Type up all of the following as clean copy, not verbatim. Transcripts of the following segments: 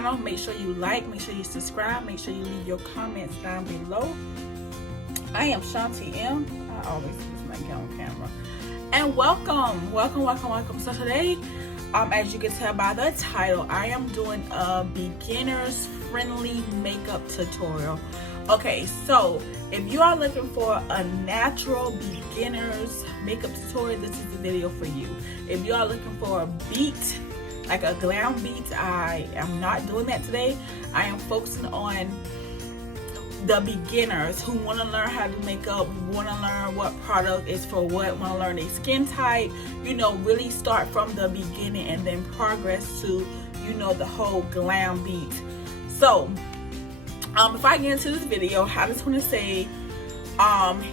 channel, make sure you like, make sure you subscribe, make sure you leave your comments down below. I am Shonti M. I always use my camera. And welcome. So today, as you can tell by the title, I am doing a beginners friendly makeup tutorial. Okay, so if you are looking for a natural beginners makeup tutorial, this is the video for you. If you are looking for a beat, like a glam beat, I am not doing that today. I am focusing on the beginners who want to learn how to do makeup, want to learn what product is for what, want to learn their skin type, you know, really start from the beginning and then progress to, you know, the whole glam beat. So before I get into this video, I just want to say,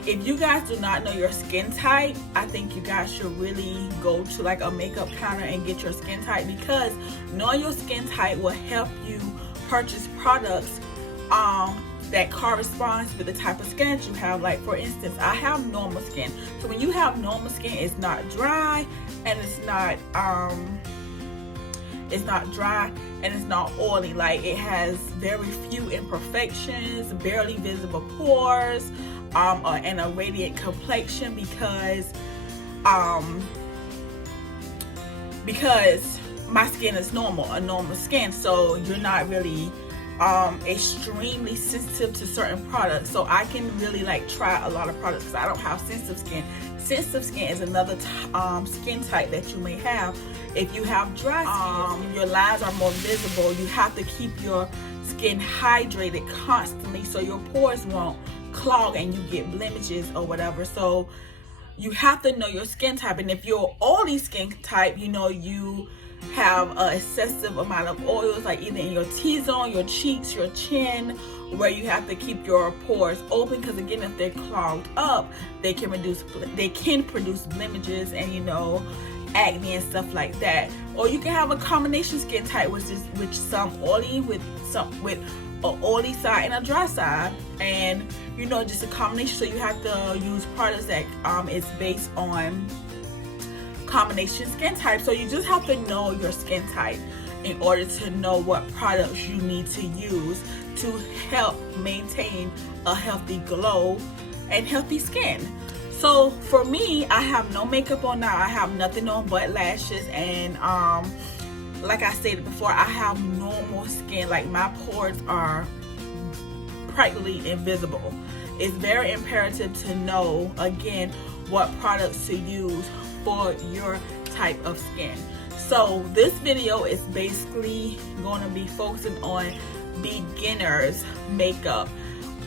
if you guys do not know your skin type, I think you guys should really go to like a makeup counter and get your skin type, because knowing your skin type will help you purchase products that corresponds with the type of skin that you have. Like for instance, I have normal skin. So when you have normal skin, it's not dry and it's not dry and it's not oily. Like it has very few imperfections, barely visible pores, and a radiant complexion because my skin is a normal skin. So you're not really extremely sensitive to certain products. So I can really like try a lot of products because I don't have sensitive skin. Sensitive skin is another skin type that you may have. If you have dry skin, your lines are more visible. You have to keep your skin hydrated constantly so your pores won't clog and you get blemishes or whatever. So you have to know your skin type. And if you're oily skin type, you know, you have an excessive amount of oils, like either in your T-zone, your cheeks, your chin, where you have to keep your pores open, because again, if they're clogged up, they can produce blemishes and, you know, acne and stuff like that. Or you can have a combination skin type, which some oily with an oily side and a dry side, and you know, just a combination. So you have to use products that is based on combination skin type. So you just have to know your skin type in order to know what products you need to use to help maintain a healthy glow and healthy skin. So for me, I have no makeup on now. I have nothing on but lashes, and like I stated before, I have normal skin. Like my pores are practically invisible. It's very imperative to know, again, what products to use for your type of skin. So this video is basically going to be focusing on beginners makeup.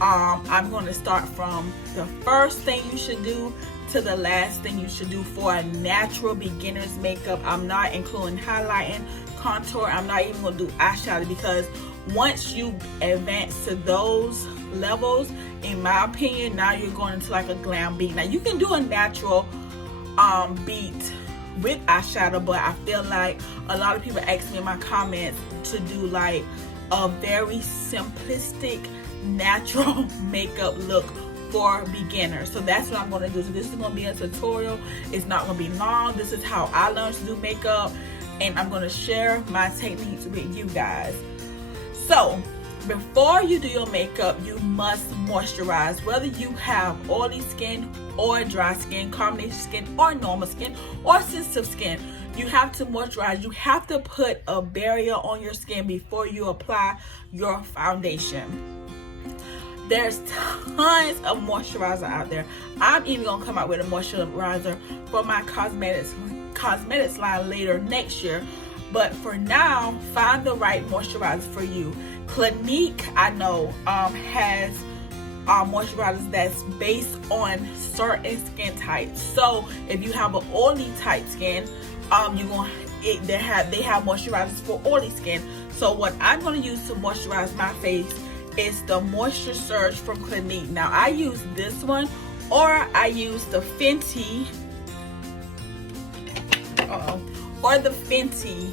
I'm going to start from the first thing you should do to the last thing you should do for a natural beginner's makeup. I'm not including highlighting, contour. I'm not even going to do eyeshadow, because once you advance to those levels, in my opinion, now you're going into like a glam beat. Now you can do a natural beat with eyeshadow, but I feel like a lot of people ask me in my comments to do like a very simplistic natural makeup look for beginners. So that's what I'm going to do. So this is going to be a tutorial. It's not going to be long. This is how I learned to do makeup, and I'm going to share my techniques with you guys. So before you do your makeup, you must moisturize. Whether you have oily skin or dry skin, combination skin or normal skin or sensitive skin, you have to moisturize. You have to put a barrier on your skin before you apply your foundation. There's tons of moisturizer out there. I'm even gonna come out with a moisturizer for my cosmetics line later next year. But for now, find the right moisturizer for you. Clinique, I know, has moisturizers that's based on certain skin types. So if you have an oily type skin, they have moisturizers for oily skin. So what I'm going to use to moisturize my face is the Moisture Surge from Clinique. Now I use this one, or I use the Fenty or the Fenty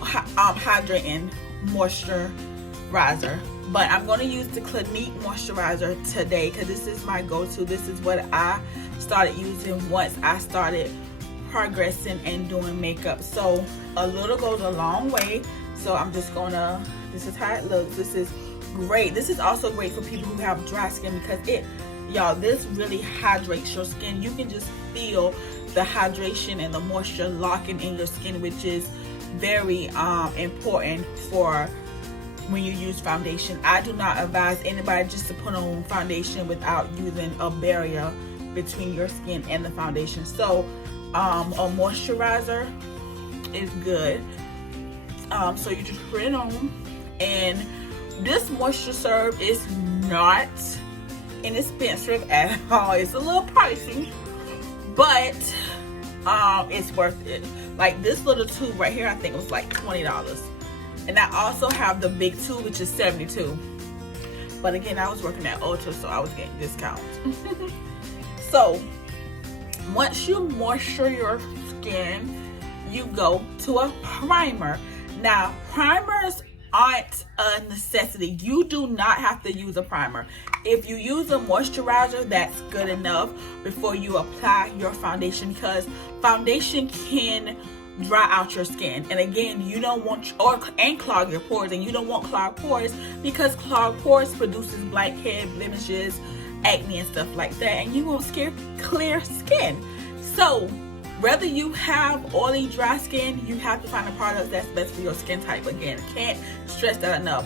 hydrating moisturizer. But I'm going to use the Clinique moisturizer today because this is my go-to. This is what I started using once I started progressing and doing makeup. So a little goes a long way. So I'm just gonna, this is how it looks. This is great. This is also great for people who have dry skin because y'all, this really hydrates your skin. You can just feel the hydration and the moisture locking in your skin, which is very important for when you use foundation. I do not advise anybody just to put on foundation without using a barrier between your skin and the foundation. So a moisturizer is good. So you just put it on, and this moisturizer is not inexpensive at all. It's a little pricey, but it's worth it. Like this little tube right here, I think it was like $20. And I also have the big tube, which is $72. But again, I was working at Ulta, so I was getting discounts. So once you moisture your skin, you go to a primer. Now, primers aren't a necessity. You do not have to use a primer. If you use a moisturizer, that's good enough before you apply your foundation, because foundation can dry out your skin. And again, you don't want, and clog your pores, and you don't want clogged pores, because clogged pores produces blackhead, blemishes, acne and stuff like that, and you want clear skin. So whether you have oily, dry skin, you have to find a product that's best for your skin type. Again, can't stress that enough.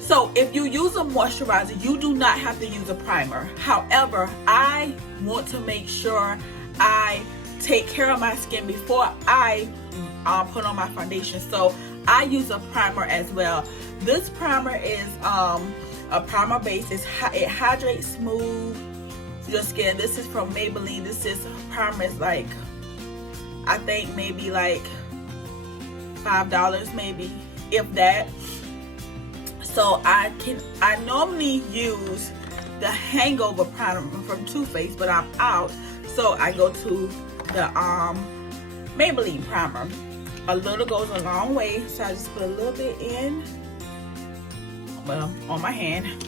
So if you use a moisturizer, you do not have to use a primer. However, I want to make sure I take care of my skin before I put on my foundation. So I use a primer as well. This primer is a primer base. It hydrates, smooth your skin. This is from Maybelline. This primer is like, I think maybe like $5, maybe, if that. So I normally use the Hangover primer from Too Faced, but I'm out, so I go to the Maybelline primer. A little goes a long way, so I just put a little bit in, well, on my hand,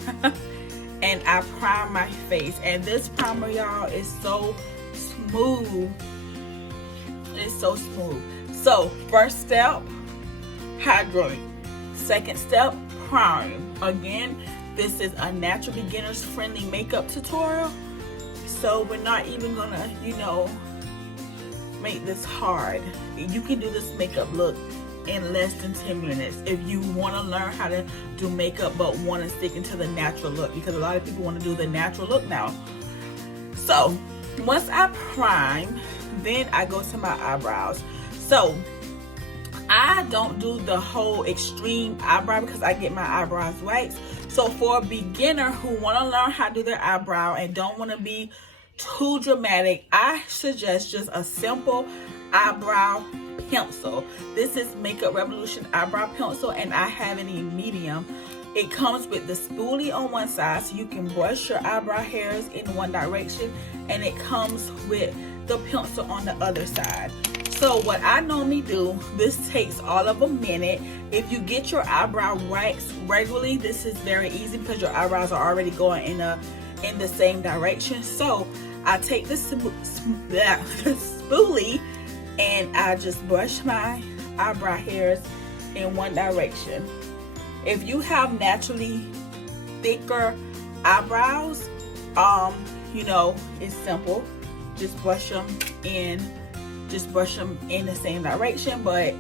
and I prime my face. And this primer, y'all, is so smooth. It's so smooth. So first step, hydrate. Second step, prime. Again, this is a natural beginners friendly makeup tutorial, so we're not even gonna, you know, make this hard. You can do this makeup look in less than 10 minutes if you want to learn how to do makeup but want to stick into the natural look, because a lot of people want to do the natural look now. So once I prime, then I go to my eyebrows. So I don't do the whole extreme eyebrow because I get my eyebrows waxed. So for a beginner who want to learn how to do their eyebrow and don't want to be too dramatic, I suggest just a simple eyebrow pencil. This is Makeup Revolution eyebrow pencil, and I have it in medium. It comes with the spoolie on one side, so you can brush your eyebrow hairs in one direction, and it comes with the pencil on the other side. So what I normally do, this takes all of a minute. If you get your eyebrow waxed regularly, this is very easy because your eyebrows are already going in the same direction. So I take the spoolie and I just brush my eyebrow hairs in one direction. If you have naturally thicker eyebrows, you know, it's simple. Just brush them in the same direction. But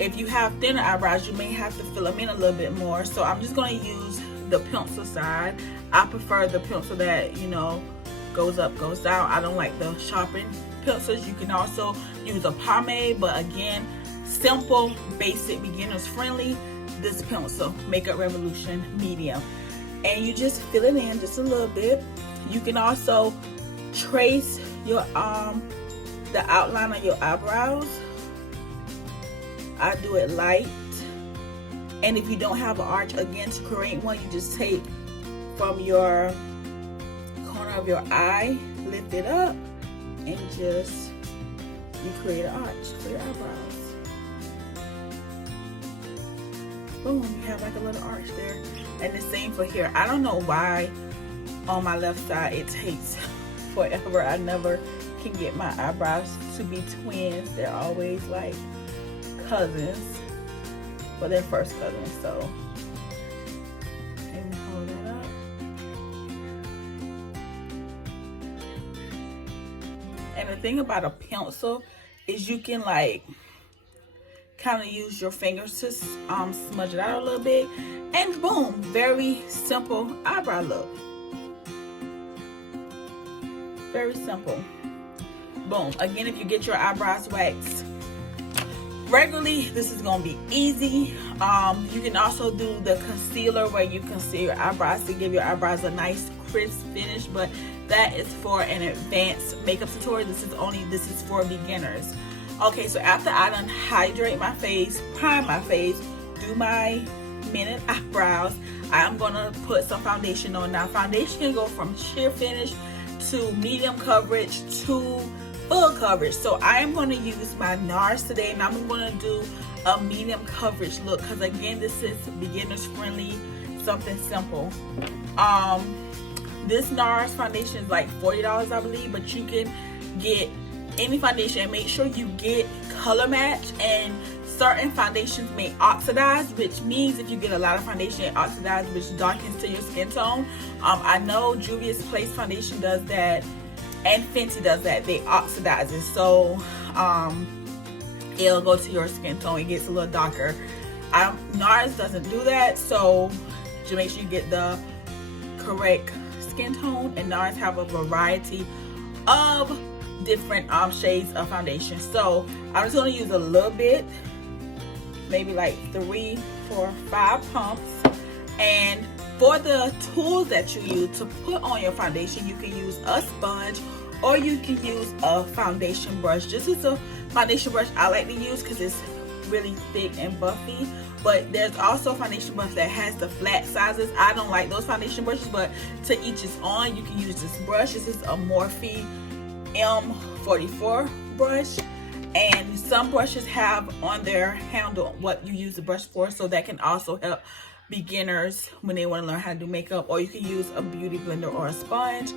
if you have thinner eyebrows, you may have to fill them in a little bit more. So I'm just going to use the pencil side. I prefer the pencil that, you know, goes up, goes down. I don't like the sharpened pencils. You can also use a pomade, but again, simple, basic, beginners friendly. This pencil, Makeup Revolution medium, and you just fill it in just a little bit. You can also trace your the outline of your eyebrows. I do it light, and if you don't have an arch, again, to create one, you just take from your corner of your eye, lift it up, and just you create an arch for your eyebrows. Boom, you have like a little arch there. And the same for here. I don't know why on my left side it takes forever. I never can get my eyebrows to be twins. They're always like cousins, but they're first cousins. So and hold it up. And the thing about a pencil is you can like kind of use your fingers to smudge it out a little bit, and boom, very simple eyebrow look. Very simple. Boom. Again, if you get your eyebrows waxed regularly, this is gonna be easy. You can also do the concealer where you conceal your eyebrows to give your eyebrows a nice crisp finish, but that is for an advanced makeup tutorial. This is for beginners. Okay, so after I done hydrate my face, prime my face, do my minute eyebrows, I'm gonna put some foundation on. Now foundation can go from sheer finish to medium coverage to full coverage. So I am going to use my Nars today, and I'm going to do a medium coverage look because again, this is beginners friendly, something simple. This Nars foundation is like $40, I believe, but you can get any foundation, and make sure you get color match. And certain foundations may oxidize, which means if you get a lot of foundation, it oxidizes, which darkens to your skin tone. I know Juvia's Place foundation does that, and Fenty does that. They oxidize it, so it'll go to your skin tone. It gets a little darker. Nars doesn't do that, so to make sure you get the correct skin tone. And Nars have a variety of different shades of foundation. So I'm just going to use a little bit, maybe like 3, 4, 5 pumps. And for the tools that you use to put on your foundation, you can use a sponge or you can use a foundation brush. This is a foundation brush I like to use because it's really thick and buffy. But there's also a foundation brush that has the flat sizes. I don't like those foundation brushes, but to each its own. You can use this brush. This is a Morphe M44 brush, and some brushes have on their handle what you use the brush for, so that can also help beginners when they want to learn how to do makeup. Or you can use a beauty blender or a sponge.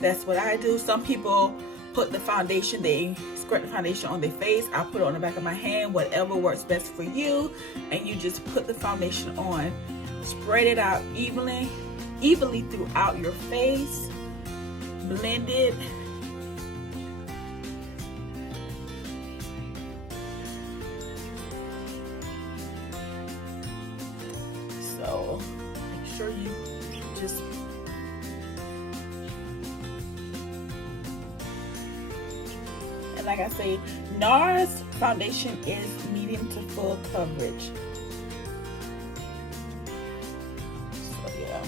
That's what I do. Some people put the foundation, they squirt the foundation on their face. I put it on the back of my hand, whatever works best for you. And you just put the foundation on, spread it out evenly throughout your face, blend it. So make sure you just like I say, Nars foundation is medium to full coverage. So yeah.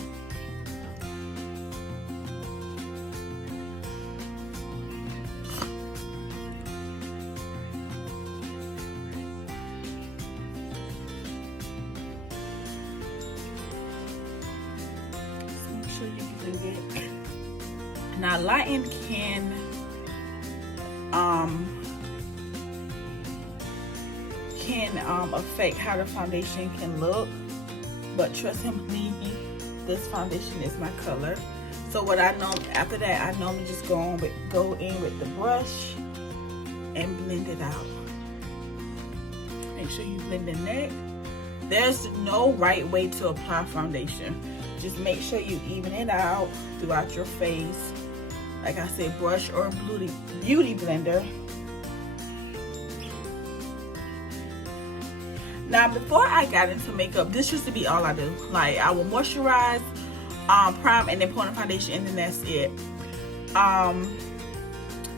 Just make sure you do it. Now lighting can affect how the foundation can look, but trust him, me, this foundation is my color. So what I know after that, I normally just go in with the brush and blend it out. Make sure you blend the neck. There's no right way to apply foundation. Just make sure you even it out throughout your face. Like I said, brush or beauty blender. Now, before I got into makeup, this used to be all I do. Like, I will moisturize, prime, and then put on foundation, and then that's it.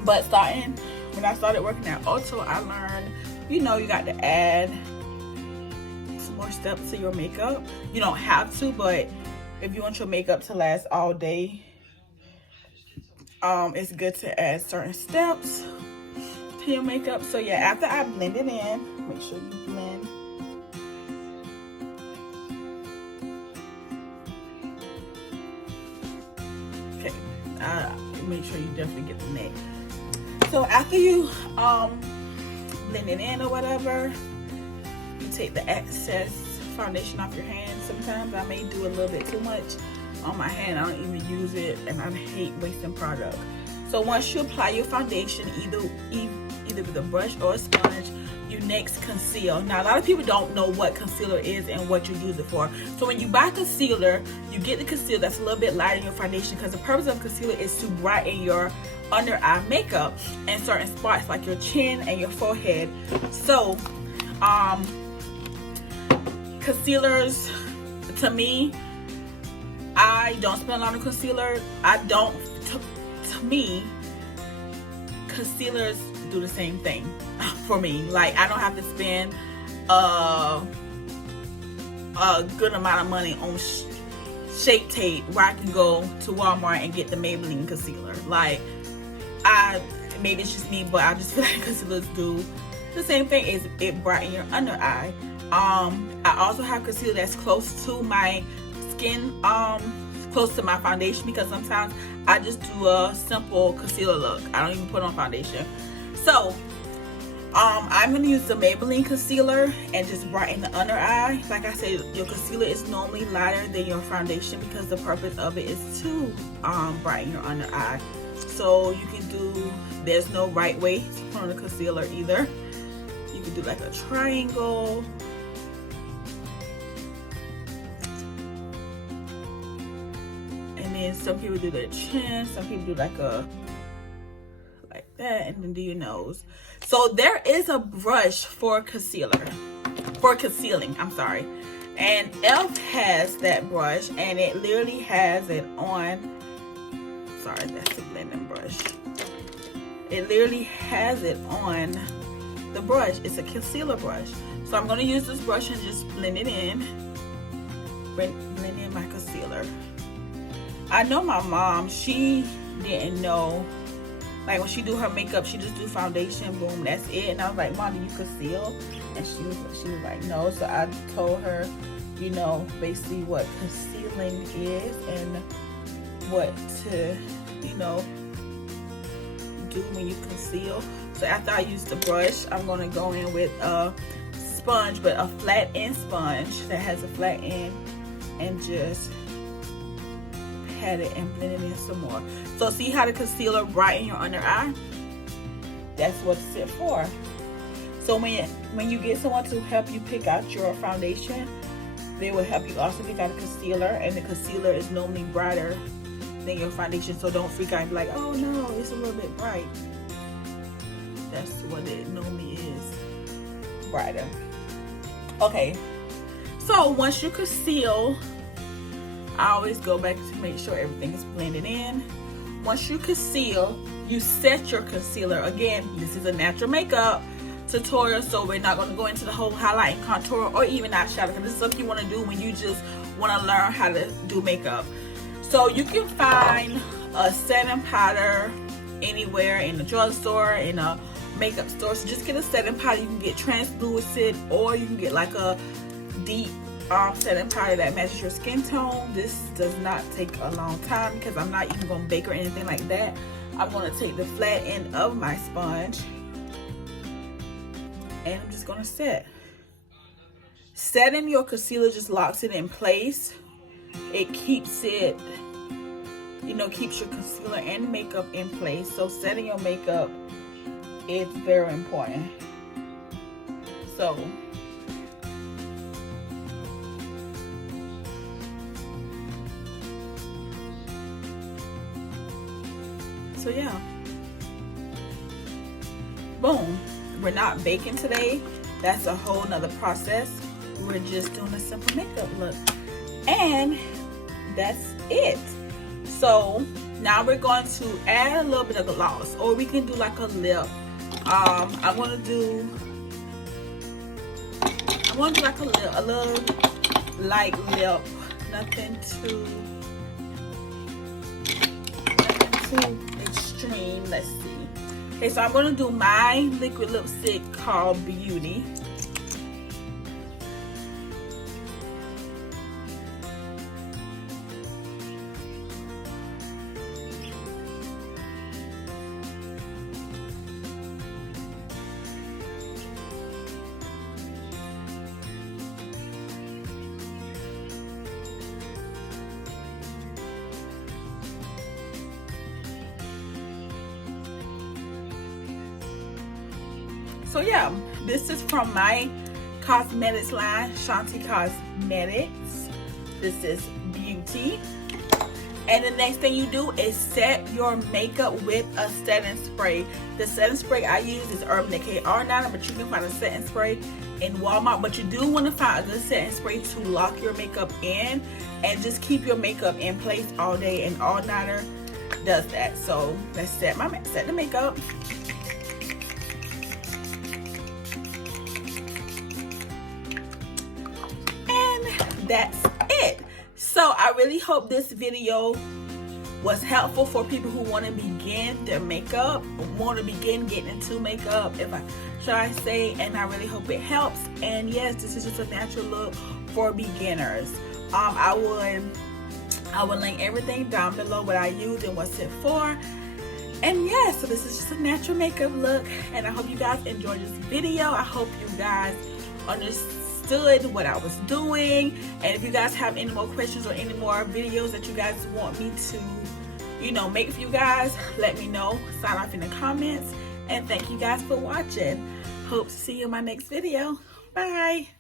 But when I started working at Ulta, I learned, you know, you got to add some more steps to your makeup. You don't have to, but if you want your makeup to last all day, it's good to add certain steps to your makeup. So yeah, after I blend it in, make sure you blend. Okay, make sure you definitely get the neck. So after you blend it in or whatever, you take the excess foundation off your hand. Sometimes I may do a little bit too much on my hand. I don't even use it, and I hate wasting product. So once you apply your foundation, either with a brush or a sponge, you next conceal. Now a lot of people don't know what concealer is and what you use it for. So when you buy concealer, you get the concealer that's a little bit lighter in your foundation, because the purpose of concealer is to brighten your under eye makeup and certain spots like your chin and your forehead. So concealers, to me, I don't spend a lot of concealer. To me, concealers do the same thing for me. Like, I don't have to spend a good amount of money on Shape Tape where I can go to Walmart and get the Maybelline concealer. Like, maybe it's just me, but I just feel like concealers do the same thing. Is it brighten your under eye. I also have concealer that's close to my skin, close to my foundation, because sometimes I just do a simple concealer look. I don't even put on foundation. So I'm going to use the Maybelline concealer and just brighten the under eye. Like I said, your concealer is normally lighter than your foundation because the purpose of it is to brighten your under eye. So you can do, there's no right way to put on a concealer either. You can do like a triangle. And then some people do their chin, some people do like that, and then do your nose. So there is a brush for concealer, for concealing, I'm sorry. And e.l.f. has that brush, and it literally has it on, sorry, that's the blending brush. It literally has it on the brush. It's a concealer brush. So I'm going to use this brush and just blend it in. Blend in my concealer. I know my mom, she didn't know, like when she do her makeup, she just do foundation, boom, that's it. And I was like, Mom, do you conceal? And she was like, no. So I told her, you know, basically what concealing is and what to, you know, do when you conceal. So after I use the brush, I'm going to go in with a sponge, but a flat end sponge that has a flat end, and just pat it and blend it in some more. So see how the concealer brighten your under eye? That's what it's for. So when you get someone to help you pick out your foundation, they will help you also pick out a concealer, and the concealer is normally brighter than your foundation. So don't freak out and be like, oh no, it's a little bit bright. That's what it normally is, brighter. Okay, so once you conceal, I always go back to make sure everything is blended in. Once you conceal, you set your concealer. Again, this is a natural makeup tutorial, so we're not going to go into the whole highlight and contour or even eyeshadow, because this is something you want to do when you just want to learn how to do makeup. So you can find a setting powder anywhere, in the drugstore, in a makeup store. So just get a setting powder. You can get translucent, or you can get like a deep setting powder that matches your skin tone. This does not take a long time because I'm not even going to bake or anything like that. I'm going to take the flat end of my sponge and I'm just going to set. Setting your concealer just locks it in place. It keeps it, you know, keeps your concealer and makeup in place. So setting your makeup is very important. So yeah, boom. We're not baking today. That's a whole nother process. We're just doing a simple makeup look, and that's it. So now we're going to add a little bit of gloss, or we can do like a lip. I want to do like a little light lip, nothing too extreme. Let's see. Okay, so I'm going to do my liquid lipstick called Beauty. So yeah, this is from my cosmetics line, Shonti Cosmetics. This is Beauty. And the next thing you do is set your makeup with a setting spray. The setting spray I use is Urban Decay R9, but you can find a setting spray in Walmart. But you do want to find a good setting spray to lock your makeup in and just keep your makeup in place all day. And All Nighter does that. So let's set the makeup. And that's it. So I really hope this video was helpful for people who want to begin their makeup, want to begin getting into makeup, should I say, and I really hope it helps. And yes, this is just a natural look for beginners. I would link everything down below, what I use and what's it for. And yeah, so this is just a natural makeup look, and I hope you guys enjoyed this video. I hope you guys understood what I was doing. And if you guys have any more questions or any more videos that you guys want me to, make for you guys, let me know. Sign off in the comments. And thank you guys for watching. Hope to see you in my next video. Bye.